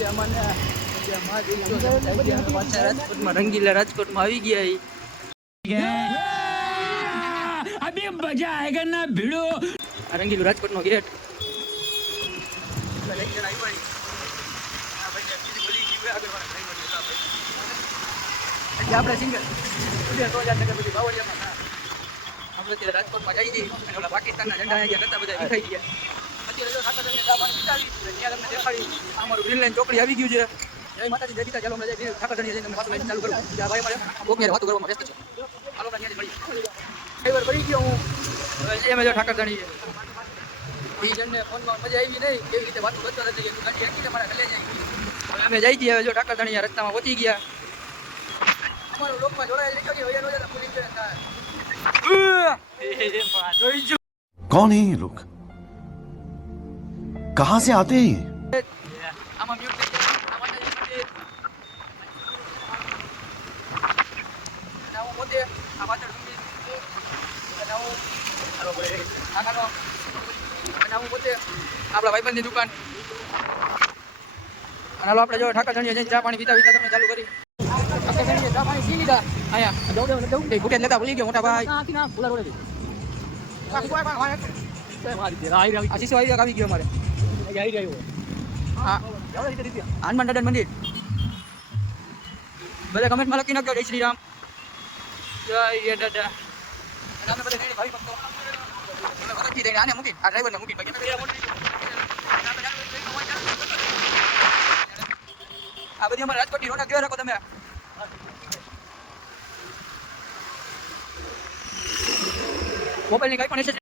રાજકોટમાં રંગીલા રાજકોટમાં આવી ગયા અભી મજા આયેગા ના ભીડો રંગીલું રાજકોટનો ગેટ આપણે સિંગલ આપણે રાજકોટમાં જઈ જઈએ અને પાકિસ્તાનના ઝંડા કરતા બધા વિખાઈ ગયા. અમારું ગ્રીન લાઈન ચોકડી આવી ગયું છે. જય માતાજી, જય પિતા. ચાલો અમે જઈએ ઠાકરધણીએ જઈને પાછું લાઈન ચાલુ કરું. આ ભાઈ અમારે કોકની વાતો કરવામાં વ્યસ્ત છે. ચાલો આપણે ત્યાં મળીએ. ડ્રાઈવર પડી ગયો હું. હવે અમે જો ઠાકરધણીએ એ જણને ફોનમાં મજા આવી નહીં, કેવી રીતે વાતો કરતો નથી કે તું ગાડી હાકી ને મારા ઘરે જાય. અમે જઈ જઈએ. હવે જો ઠાકરધણીયા રસ્તામાં પહોંચી ગયા. અમારો લોકમાં જોડાયેલ લીધો કે વૈયા નો પોલીસ कौन है ये लोग? कहाँ से आते हैं ये? આમાં મ્યુટ થઈ ગયું. આમાં નાવું પોતે આ પાછળ નાવું હાલો પડે આ કાનો નાવું પોતે આપણા ભાઈબંધની દુકાન. અને હાલો આપણે જો ઠાકરધણીએ જઈને ચા પાણી પીતા પીતા તમને ચાલુ કરી. ઠાકરધણીએ ચા પાણી પી લીધા. અહીંયા ઘૂંટે લેતા ભૂલી ગયો મોટા ભાઈ. આશીષ આવી ગયો અમારે. હનુમાન દાદા મંદિર બધા કમેન્ટમાં લખી નાખજો જય શ્રી રામ, જય દાદા. અમે બધા કઈ ભાઈ ભક્તો આને મૂકી આ ડ્રાઈવરને મૂકી આ બધી અમારા રાજકોટની રોનક જોઈ રાખો તમે. મોબાઈલની કઈ પણ